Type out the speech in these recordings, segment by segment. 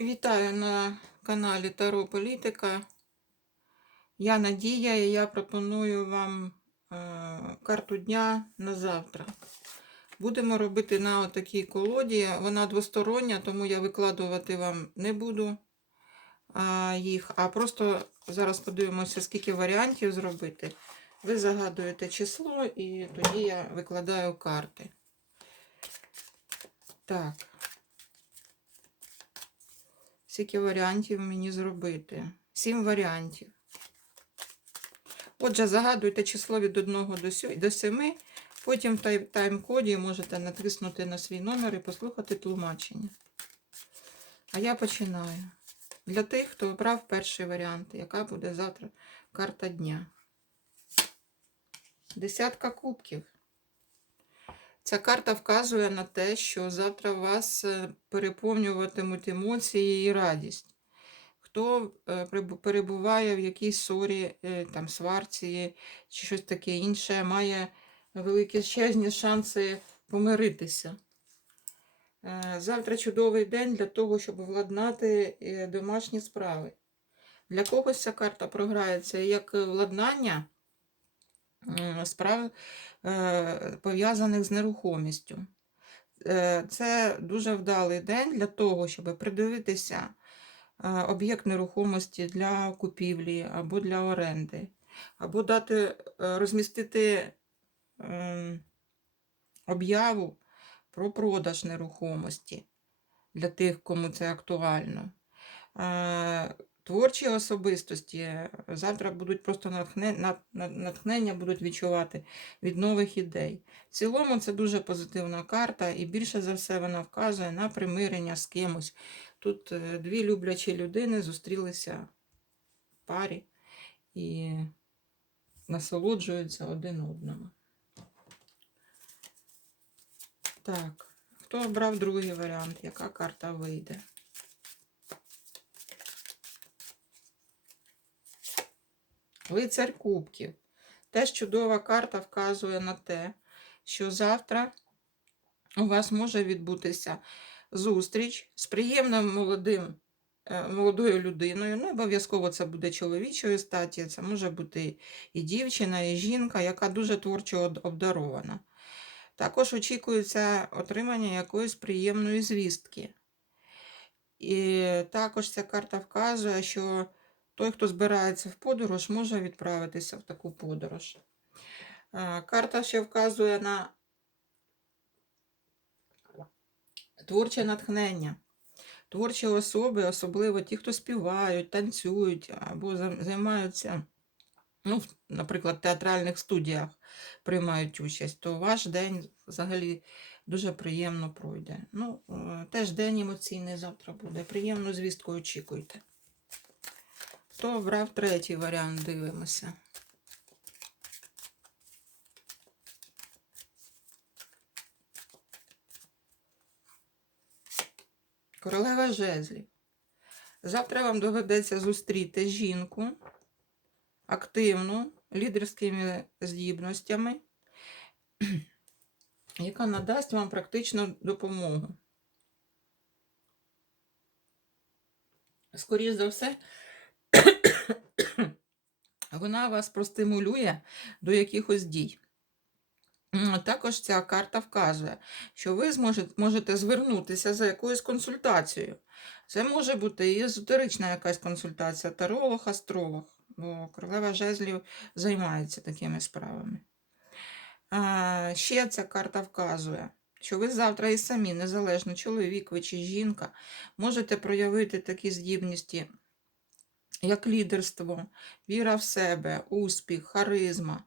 Вітаю на каналі Таро Політика. Я Надія і я пропоную вам е, карту дня на завтра. Будемо робити на отакій колоді. Вона двостороння, тому я викладувати вам не буду їх, а просто зараз подивимося, скільки варіантів зробити. Ви загадуєте число і тоді я викладаю карти. Так. Скільки варіантів мені зробити? Сім варіантів. Отже, загадуйте число від 1 до 7, потім в тайм-коді можете натиснути на свій номер і послухати тлумачення. А я починаю. Для тих, хто обрав перший варіант, яка буде завтра карта дня. Десятка кубків. Ця карта вказує на те, що завтра вас е, переповнюватимуть емоції і радість. Хто е, перебуває в якійсь ссорі, е, там, сварці чи щось таке інше, має величезні шанси помиритися. Завтра чудовий день для того, щоб владнати домашні справи. Для когось ця карта програється як владнання справ, е, пов'язаних з нерухомістю. Е, Це дуже вдалий день для того, щоб придивитися е, об'єкт нерухомості для купівлі або для оренди, або дати розмістити ем, об'яву про продаж нерухомості для тих, кому це актуально. Творчі особистості е, завтра будуть просто натхне, нат- нат- натхнення будуть відчувати від нових ідей. В цілому це дуже позитивна карта, і більше за все вона вказує на примирення з кимось. Тут е, дві люблячі людини зустрілися в парі і насолоджуються один одному. Так, хто обрав другий варіант? Яка карта вийде? Лицар Кубків. Теж чудова карта вказує на те, що завтра у вас може відбутися зустріч з приємним молодим, е, молодою людиною. Ну, обов'язково це буде чоловічої статі, це може бути і дівчина, і жінка, яка дуже творчо обдарована. Також очікується отримання якоїсь приємної звістки. І також ця карта вказує, що той, хто збирається в подорож, може відправитися в таку подорож. Е, Карта ще вказує на творче натхнення. Творчі особи, особливо ті, хто співають, танцюють або займаються, ну, наприклад, в театральних студіях приймають участь, то ваш день взагалі дуже приємно пройде. Ну, е, теж день емоційний завтра буде. Приємну звістку очікуйте. Хто обрав третій варіант, дивимося. Королева жезлів. Завтра вам доведеться зустріти жінку активну, лідерськими здібностями, яка надасть вам практичну допомогу. Скоріше за все, вона вас простимулює до якихось дій. Також ця карта вказує, що ви можете звернутися за якоюсь консультацією. Це може бути і езотерична якась консультація, таролог, астролог, бо королева жезлів займається такими справами. Ще ця карта вказує, що ви завтра і самі, незалежно чоловік ви чи жінка, можете проявити такі здібності, як лідерство, віра в себе, успіх, харизма,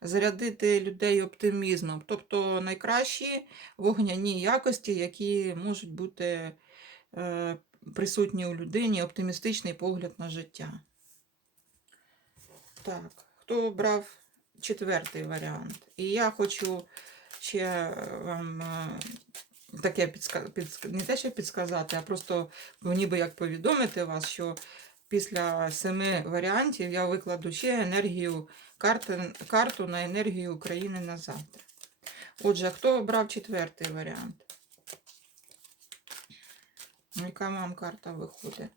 зарядити людей оптимізмом, тобто найкращі вогняні якості, які можуть бути е, присутні у людині, оптимістичний погляд на життя. Так, хто обрав четвертий варіант? І я хочу ще е, вам е, таке підска... підск- не те, що підсказати, а просто ну, ніби як повідомити вас, що після семи варіантів я викладу ще енергію карту на енергію України на завтра. Отже, хто обрав четвертий варіант? Яка вам карта виходить?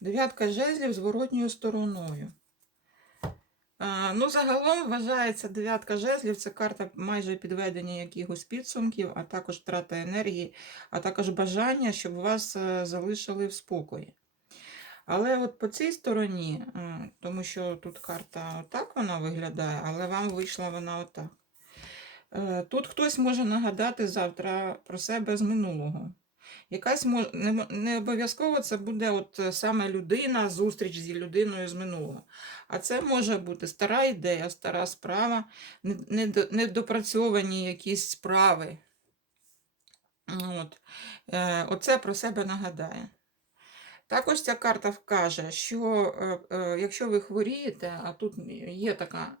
Дев'ятка жезлів зворотньою стороною. Ну, загалом вважається дев'ятка жезлів це карта майже підведення якихось підсумків, а також втрата енергії, а також бажання, щоб вас е, залишили в спокої. Але от по цій стороні, тому що тут карта отак вона виглядає, але вам вийшла вона отак. Е, Тут хтось може нагадати завтра про себе з минулого. Якась мож... не, не обов'язково це буде от е, саме людина, зустріч зі людиною з минулого. А це може бути стара ідея, стара справа, недопрацьовані якісь справи. От. Е, Оце про себе нагадає. Також ця карта вкаже, що е, е, якщо ви хворієте, а тут є така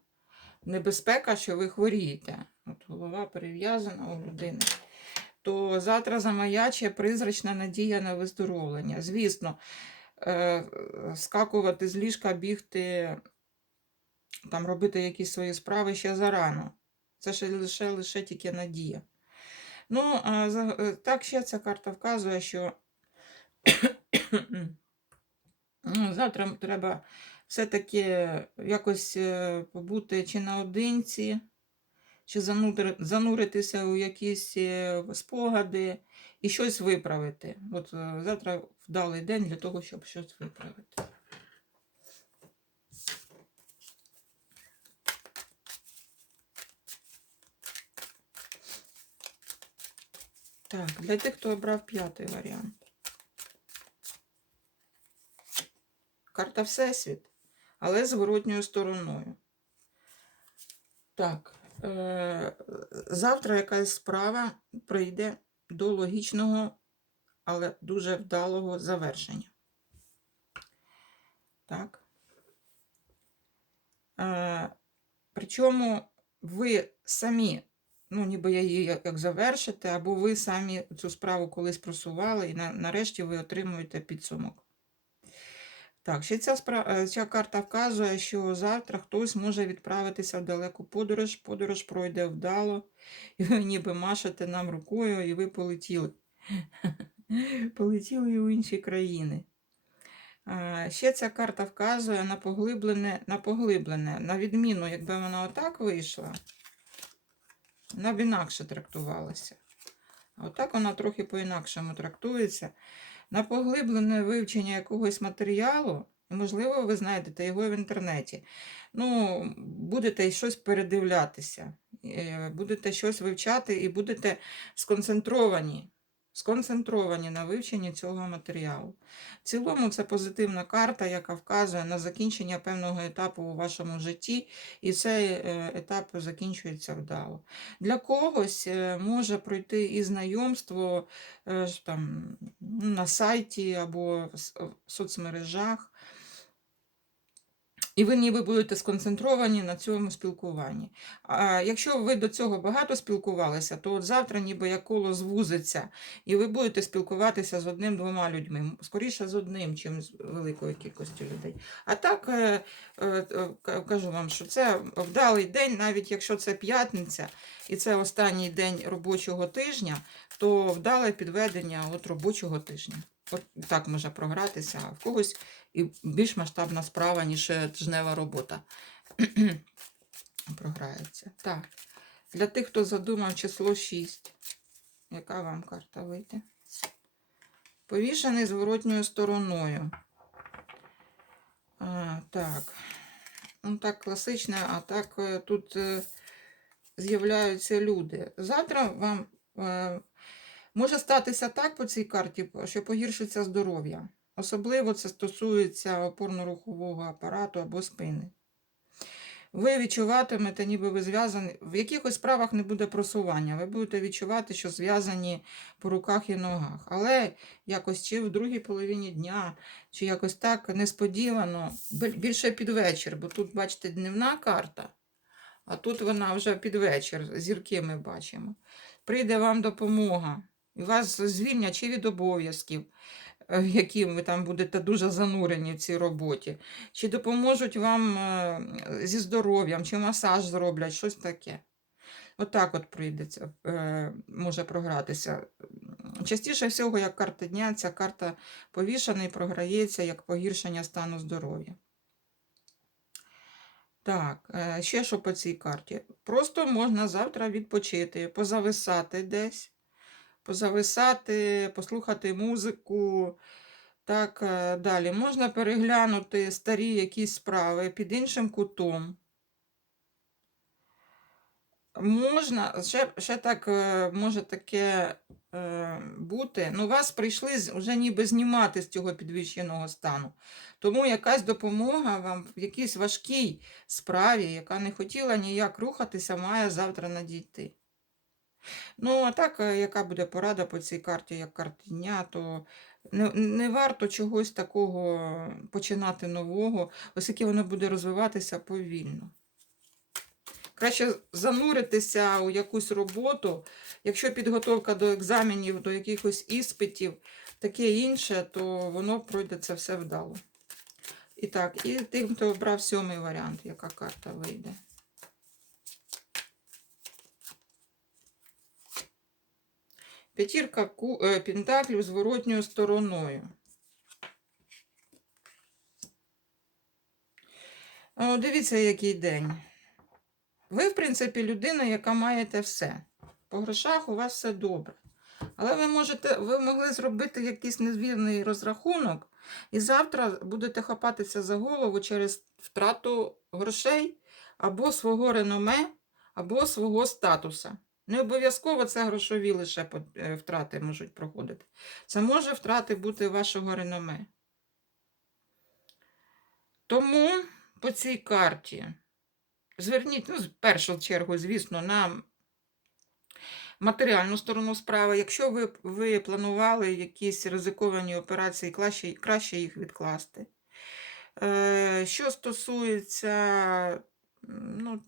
небезпека, що ви хворієте, от голова перев'язана у людини, то завтра замаяче призрачна надія на виздоровлення. Звісно, е, скакувати з ліжка, бігти, там робити якісь свої справи ще зарано. Це ще лише, лише тільки надія. Ну, так ще ця карта вказує, що завтра треба все-таки якось е, побути чи наодинці, чи зануритися у якісь е, спогади і щось виправити. От е, завтра вдалий день для того, щоб щось виправити. Так, для тих, хто обрав п'ятий варіант. Карта Всесвіт, але зворотньою стороною. Так, е- завтра якась справа прийде до логічного, але дуже вдалого завершення. Так. Е- причому ви самі, ну, ніби я її як завершите, або ви самі цю справу колись просували, і нарешті ви отримуєте підсумок. Так, ще ця, спра... е, ця карта вказує, що завтра хтось може відправитися в далеку подорож, подорож пройде вдало, і ви ніби машете нам рукою, і ви полетіли. Полетіли у інші країни. Ще ця карта вказує на поглиблене, на поглиблене, на відміну, якби вона отак вийшла, вона б інакше трактувалася. А отак вона трохи по-інакшому трактується. На поглиблене вивчення якогось матеріалу, і, можливо, ви знайдете його в інтернеті. Ну, будете щось передивлятися, е, будете щось вивчати і будете сконцентровані, сконцентровані на вивченні цього матеріалу. В цілому це позитивна карта, яка вказує на закінчення певного етапу у вашому житті, і цей е, етап закінчується вдало. Для когось е, може пройти і знайомство е, там, ну, на сайті або в соцмережах. І ви ніби будете сконцентровані на цьому спілкуванні. А якщо ви до цього багато спілкувалися, то от завтра ніби як коло звузиться, і ви будете спілкуватися з одним-двома людьми. Скоріше з одним, чим з великою кількістю людей. А так е, е, е, кажу вам, що це вдалий день, навіть якщо це п'ятниця і це останній день робочого тижня, то вдале підведення от робочого тижня. От так може програтися, а в когось і більш масштабна справа, ніж е, тижнева робота програється. Так. Для тих, хто задумав число 6. Яка вам карта вийде? Повішений зворотньою стороною. А, так. Ну, так класично, а так е, тут е, з'являються люди. Завтра вам е, може статися так по цій карті, що погіршиться здоров'я. Особливо це стосується опорно-рухового апарату або спини. Ви відчуватимете, ніби ви зв'язані. В якихось справах не буде просування. Ви будете відчувати, що зв'язані по руках і ногах. Але якось чи в другій половині дня, чи якось так несподівано, більше під вечір, бо тут, бачите, дневна карта, а тут вона вже під вечір, зірки ми бачимо. Прийде вам допомога, і вас звільнять чи від обов'язків, е, яким ви там будете дуже занурені в цій роботі, чи допоможуть вам е, зі здоров'ям, чи масаж зроблять, щось таке. Отак от прийдеться, е, може програтися. Частіше всього, як карта дня, ця карта повішаний програється як погіршення стану здоров'я. Так, ще що по цій карті? Просто можна завтра відпочити, позависати десь, позависати, послухати музику. Так, е, далі. Можна переглянути старі якісь справи під іншим кутом. Можна, ще, ще так е, може таке е, бути. Ну, вас прийшли вже ніби знімати з цього підвищеного стану. Тому якась допомога вам в якійсь важкій справі, яка не хотіла ніяк рухатися, має завтра надійти. Ну, а так, е, яка буде порада по цій карті, як карті дня, то не, не варто чогось такого починати нового, оскільки воно буде розвиватися повільно. Краще зануритися у якусь роботу, якщо підготовка до екзаменів, до якихось іспитів, таке інше, то воно пройде це все вдало. І так, і тим, хто обрав сьомий варіант, яка карта вийде. П'ятірка е, пентаклів зворотньою стороною. О, дивіться, який день. Ви, в принципі, людина, яка маєте все. По грошах у вас все добре. Але ви можете, ви могли зробити якийсь незвірний розрахунок, і завтра будете хапатися за голову через втрату грошей або свого реноме, або свого статуса. Не обов'язково це грошові лише е, втрати можуть проходити. Це може втрати бути вашого реноме. Тому по цій карті зверніть, ну, в першу чергу, звісно, на матеріальну сторону справи. Якщо ви, ви планували якісь ризиковані операції, краще, краще їх відкласти. Е, що стосується, ну,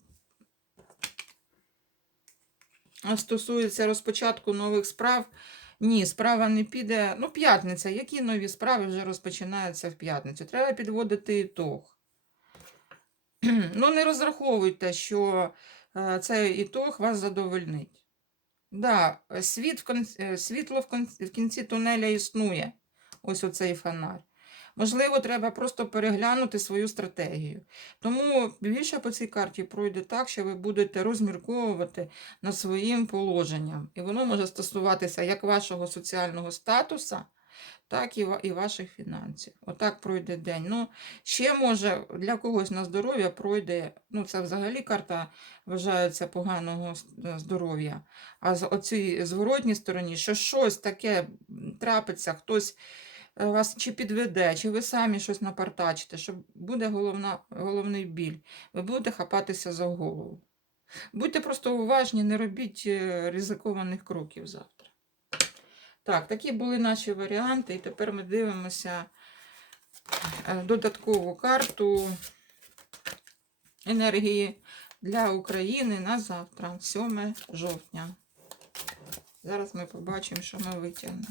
стосується розпочатку нових справ, ні, справа не піде. Ну, п'ятниця. Які нові справи вже розпочинаються в п'ятницю? Треба підводити ітог. Ну, не розраховуйте, що е, цей ітог вас задовольнить. Да, світ в кон- е, світло в кінці тунеля існує. Ось оцей фонарь. Можливо, треба просто переглянути свою стратегію. Тому більше по цій карті пройде так, що ви будете розмірковувати над своїм положенням. І воно може стосуватися як вашого соціального статуса, так і, і ваших фінансів. Отак пройде день. Ну, ще може для когось на здоров'я пройде, ну це взагалі карта вважається поганого е, здоров'я. А з оцій зворотній стороні, що щось таке трапиться, хтось вас чи підведе, чи ви самі щось напартачите, що буде головна, головний біль. Ви будете хапатися за голову. Будьте просто уважні, не робіть е, ризикованих кроків завтра. Так, такі були наші варіанти, і тепер ми дивимося е, додаткову карту енергії для України на завтра, 7 жовтня. Зараз ми побачимо, що ми витягнемо.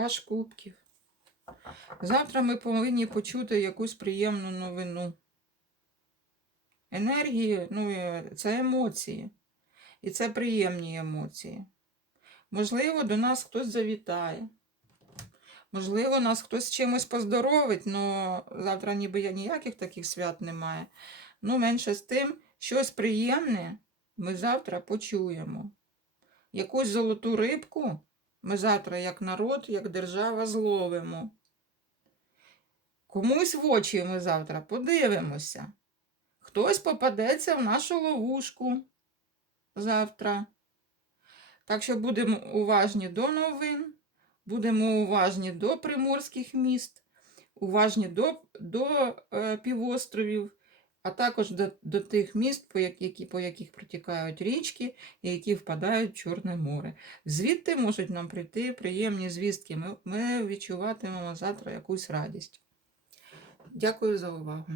Паш кубків. Завтра ми повинні почути якусь приємну новину. Енергії, ну, е, це емоції. І це приємні емоції. Можливо, до нас хтось завітає. Можливо, нас хтось чимось поздоровить, але завтра ніби ніяких таких свят немає. Ну, менше з тим, щось приємне ми завтра почуємо. Якусь золоту рибку ми завтра, як народ, як держава, зловимо. Комусь в очі ми завтра подивимося. Хтось попадеться в нашу ловушку завтра. Так що будемо уважні до новин, будемо уважні до приморських міст, уважні до, до е, півостровів, а також до, до тих міст, по, як- які, по яких протікають річки і які впадають в Чорне море. Звідти можуть нам прийти приємні звістки. Ми, ми відчуватимемо завтра якусь радість. Дякую за увагу.